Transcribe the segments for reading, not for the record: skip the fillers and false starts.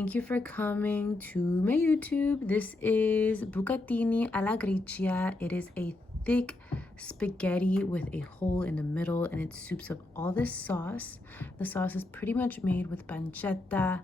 thank you for coming to my YouTube. This is Bucatini alla Gricia. It is a thick spaghetti with a hole in the middle, and it soups up all this sauce. The sauce is pretty much made with pancetta,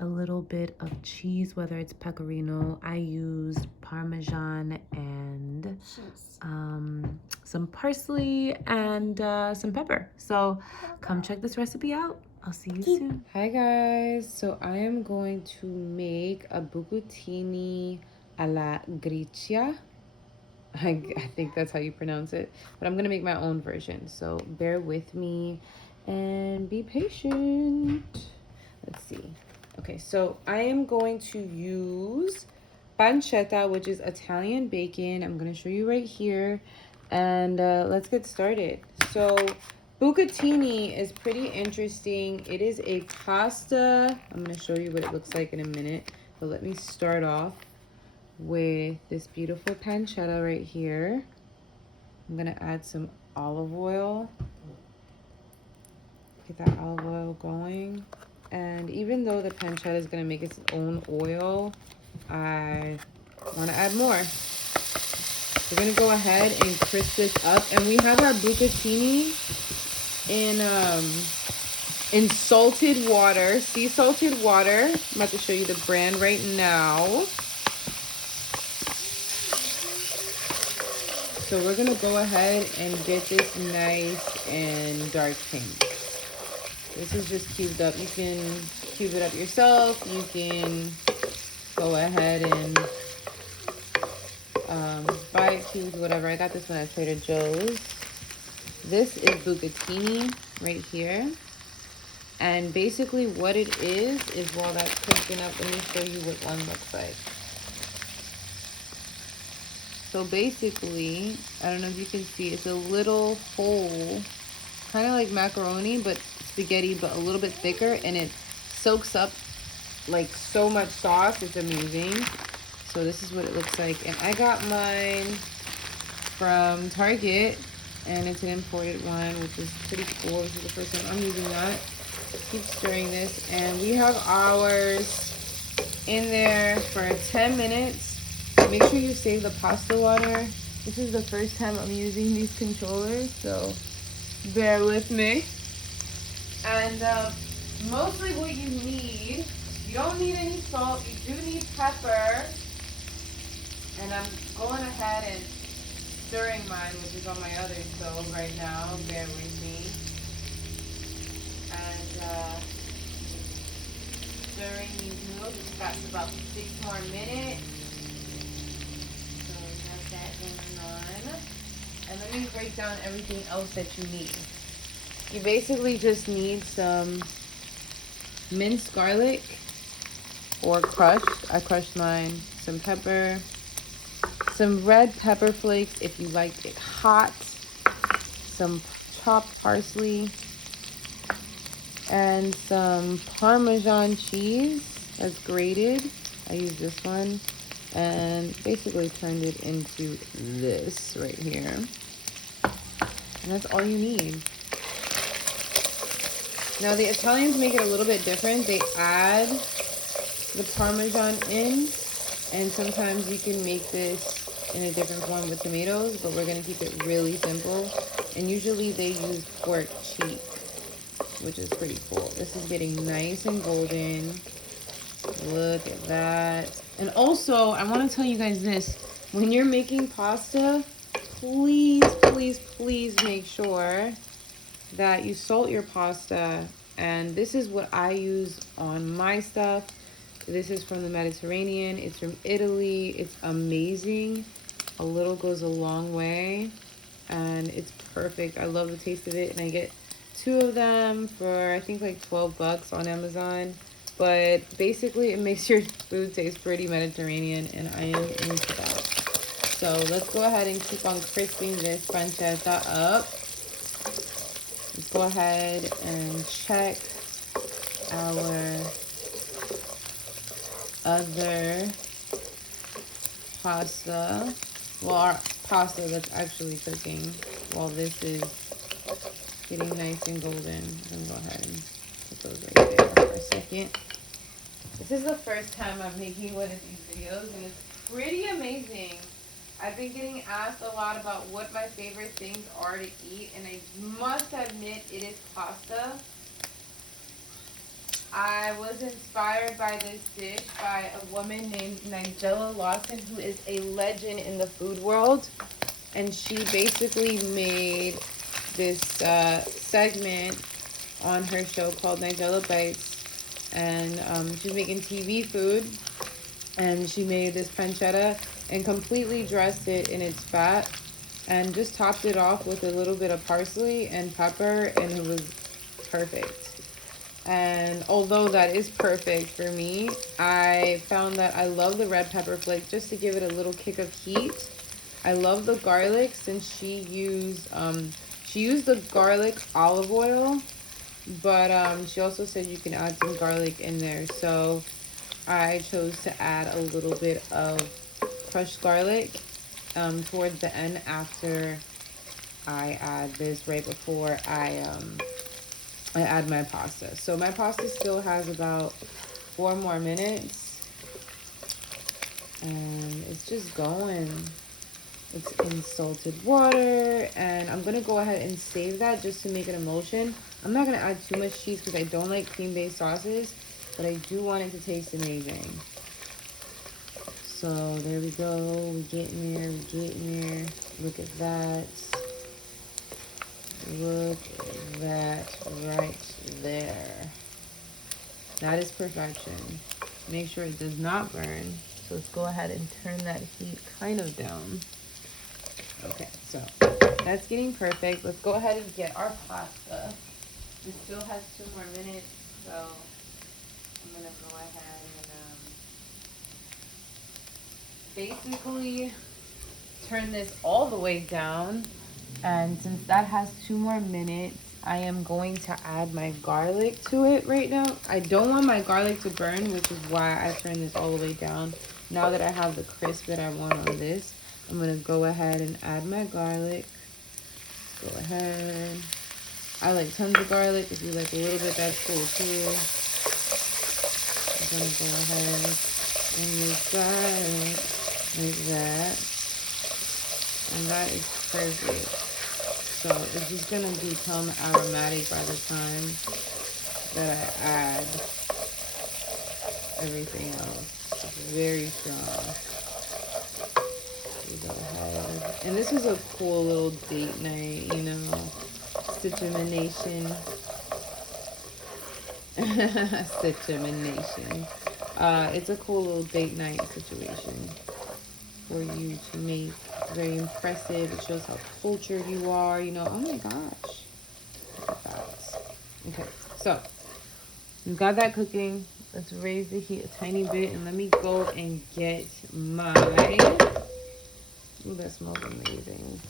a little bit of cheese, whether it's pecorino. I used Parmesan and some parsley and some pepper. So come check this recipe out. I'll see you soon. Hi guys, so I am going to make a bucatini alla Gricia. I think that's how you pronounce it, but I'm gonna make my own version, so bear with me and be patient. Let's see. Okay, so I am going to use pancetta, which is Italian bacon. I'm gonna show you right here, and let's get started. So bucatini is pretty interesting. It is a pasta. I'm gonna show you what it looks like in a minute, but let me start off with this beautiful pancetta right here. I'm gonna add some olive oil. Get that olive oil going. And even though the pancetta is gonna make its own oil, I wanna add more. We're gonna go ahead and crisp this up. And we have our bucatini in salted water, sea salted water. I'm about to show you the brand right now. So we're gonna go ahead and get this nice and dark pink. This is just cubed up. You can cube it up yourself. You can go ahead and buy it cubed, whatever. I got this one at Trader Joe's. This is bucatini right here. And basically what it is while that's cooking up, let me show you what one looks like. So basically, I don't know if you can see, it's a little hole, kind of like macaroni, but spaghetti, but a little bit thicker, and it soaks up like so much sauce. It's amazing. So this is what it looks like, and I got mine from Target, and it's an imported one, which is pretty cool. This is the first time I'm using that. Keep stirring this, and we have ours in there for 10 minutes. Make sure you save the pasta water. This is the first time I'm using these controllers, so bear with me. And mostly what you need, you don't need any salt, you do need pepper. And I'm going ahead and stirring mine, which is on my other stove right now. Bear with me. And stirring these noodles. It's got about 6 more minutes. So have that going on. And let me break down everything else that you need. You basically just need some minced garlic or crushed. I crushed mine. Some pepper. Some red pepper flakes if you like it hot. Some chopped parsley. And some Parmesan cheese that's grated. I use this one. And basically turned it into this right here. And that's all you need. Now the Italians make it a little bit different. They add the Parmesan in, and sometimes you can make this in a different form with tomatoes, but we're gonna keep it really simple. And usually they use pork cheek, which is pretty cool. This is getting nice and golden. Look at that. And also, I want to tell you guys this. When you're making pasta, please, please, please make sure that you salt your pasta. And this is what I use on my stuff. This is from the Mediterranean. It's from Italy. It's amazing. A little goes a long way. And it's perfect. I love the taste of it. And I get 2 of them for, I think, like 12 bucks on Amazon. But basically, it makes your food taste pretty Mediterranean, and I am into that. So let's go ahead and keep on crisping this pancetta up. Let's go ahead and check our other pasta. Well, our pasta that's actually cooking while this is getting nice and golden. I'm gonna go ahead and put those right there for a second. This is the first time I'm making one of these videos, and it's pretty amazing. I've been getting asked a lot about what my favorite things are to eat, and I must admit it is pasta. I was inspired by this dish by a woman named Nigella Lawson, who is a legend in the food world. And she basically made this segment on her show called Nigella Bites. And she's making TV food. And she made this pancetta and completely dressed it in its fat. And just topped it off with a little bit of parsley and pepper. And it was perfect. And although that is perfect for me, I found that I love the red pepper flake just to give it a little kick of heat. I love the garlic since she used the garlic olive oil, but she also said you can add some garlic in there. So I chose to add a little bit of crushed garlic towards the end after I add this, right before I add my pasta. So my pasta still has about 4 more minutes. And it's just going. It's in salted water. And I'm going to go ahead and save that just to make it emulsion. I'm not going to add too much cheese because I don't like cream-based sauces. But I do want it to taste amazing. So there we go. We're getting there. We're getting there. Look at that. Look at that right there. That is perfection. Make sure it does not burn. So let's go ahead and turn that heat kind of down. Okay, so that's getting perfect. Let's go ahead and get our pasta. It still has 2 more minutes, so I'm gonna go ahead and basically turn this all the way down. And since that has 2 more minutes, I am going to add my garlic to it right now. I don't want my garlic to burn, which is why I turned this all the way down. Now that I have the crisp that I want on this, I'm going to go ahead and add my garlic. Go ahead. I like tons of garlic. If you like a little bit, that's cool too. I'm going to go ahead and mix that like that. And that is perfect. So it's just going to become aromatic by the time that I add everything else. It's very strong. We go ahead. And this was a cool little date night, you know. Determination. Determination. It's a cool little date night situation for you to make. Very impressive. It shows how cultured you are, you know. Oh my gosh. Look at that. Okay, so we've got that cooking. Let's raise the heat a tiny bit and let me go and get my... Ooh, that smells amazing.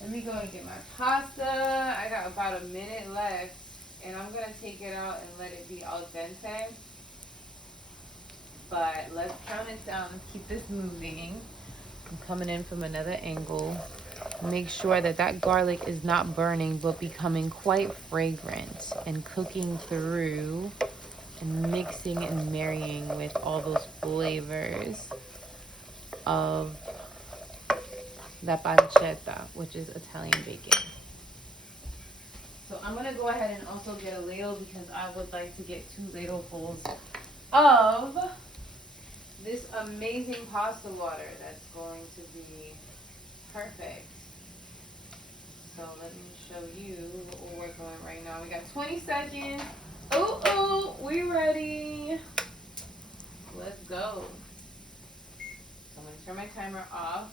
Let me go and get my pasta. I got about a minute left, and I'm going to take it out and let it be al dente. But let's count it down and keep this moving. I'm coming in from another angle. Make sure that that garlic is not burning, but becoming quite fragrant and cooking through and mixing and marrying with all those flavors of that pancetta, which is Italian bacon. So I'm going to go ahead and also get a ladle because I would like to get 2 ladlefuls of this amazing pasta water that's going to be perfect. So let me show you what we're working on right now. We got 20 seconds. Oh, we ready. Let's go. So I'm going to turn my timer off.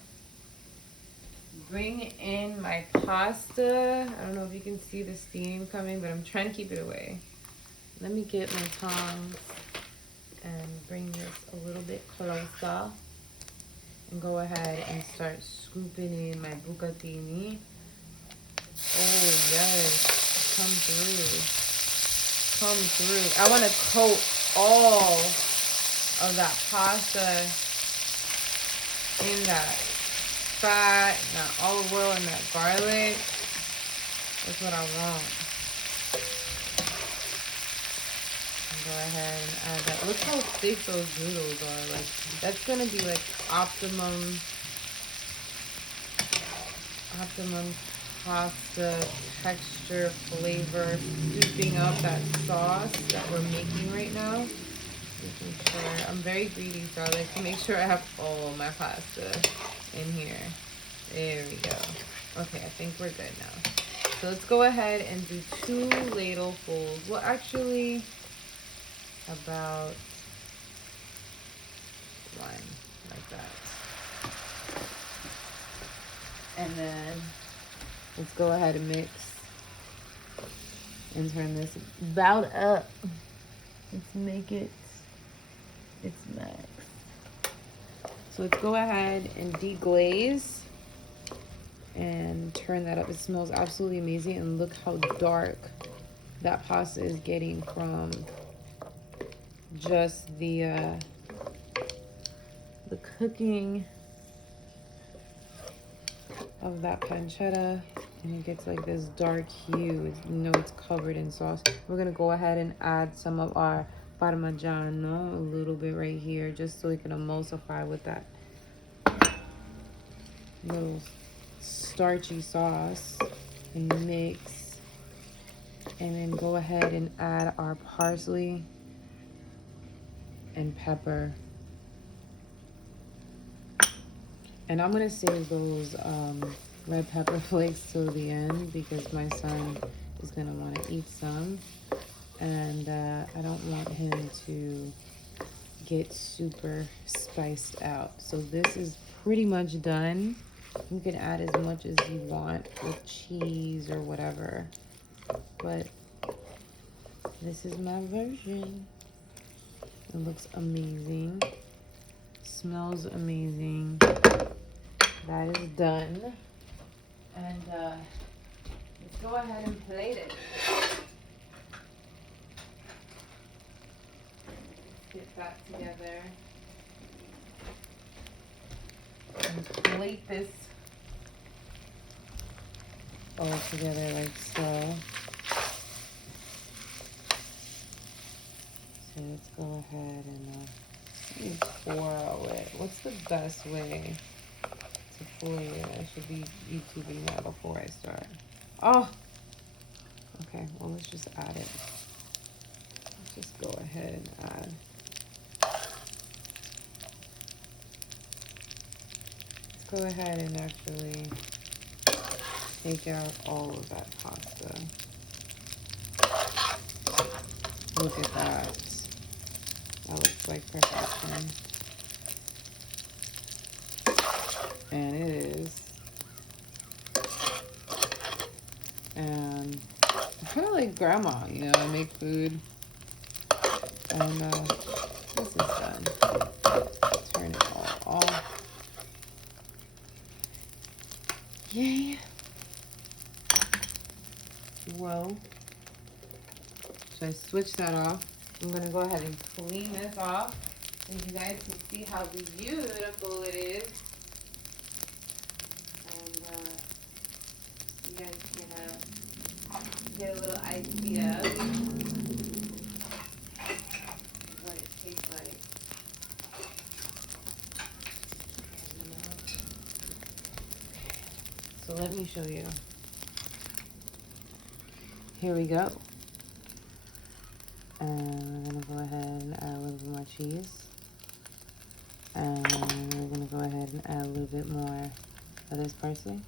Bring in my pasta. I don't know if you can see the steam coming, but I'm trying to keep it away. Let me get my tongs and bring this a little bit closer and go ahead and start scooping in my bucatini. Oh yes, come through. I want to coat all of that pasta in that fat, that olive oil, and that garlic. That's what I want. Go ahead and add that. Look how thick those noodles are. Like, that's gonna be like optimum pasta texture, flavor, souping up that sauce that we're making right now. Making sure, I'm very greedy, so I like to make sure I have all my pasta in here. There we go. Okay, I think we're good now. So let's go ahead and do 2 ladlefuls. Well, actually, about 1, like that. And then let's go ahead and mix and turn this about up. Let's make it its max. So let's go ahead and deglaze and turn that up. It smells absolutely amazing, and look how dark that pasta is getting from just the cooking of that pancetta, and it gets like this dark hue. You know, it's covered in sauce. We're gonna go ahead and add some of our Parmigiano, a little bit right here, just so it can emulsify with that little starchy sauce, and mix. And then go ahead and add our parsley and pepper. And I'm gonna save those red pepper flakes till the end because my son is gonna want to eat some, and I don't want him to get super spiced out. So this is pretty much done. You can add as much as you want with cheese or whatever, but this is my version. It looks amazing, smells amazing. That is done, and let's go ahead and plate it. Get that together and plate this all together like so. So let's go ahead and twirl it. What's the best way to pour it? I should be YouTubing that before I start. Oh, okay. Well, let's just add it. Let's just go ahead and add. Let's go ahead and actually take out all of that pasta. Look at that. That looks like perfection. And it is. And I kind of like grandma, you know, I make food. And this is done. Turn it all off. Yay. Whoa. So I switch that off. I'm going to go ahead and clean this off so you guys can see how beautiful it is. And you guys can get a little idea of what it tastes like. So let me show you. Here we go. And we're going to go ahead and add a little bit more cheese. And we're going to go ahead and add a little bit more of this parsley.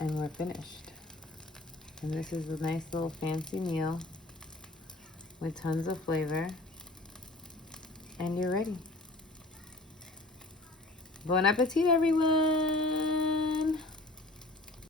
And we're finished. And this is a nice little fancy meal with tons of flavor. And you're ready. Bon appetit, everyone!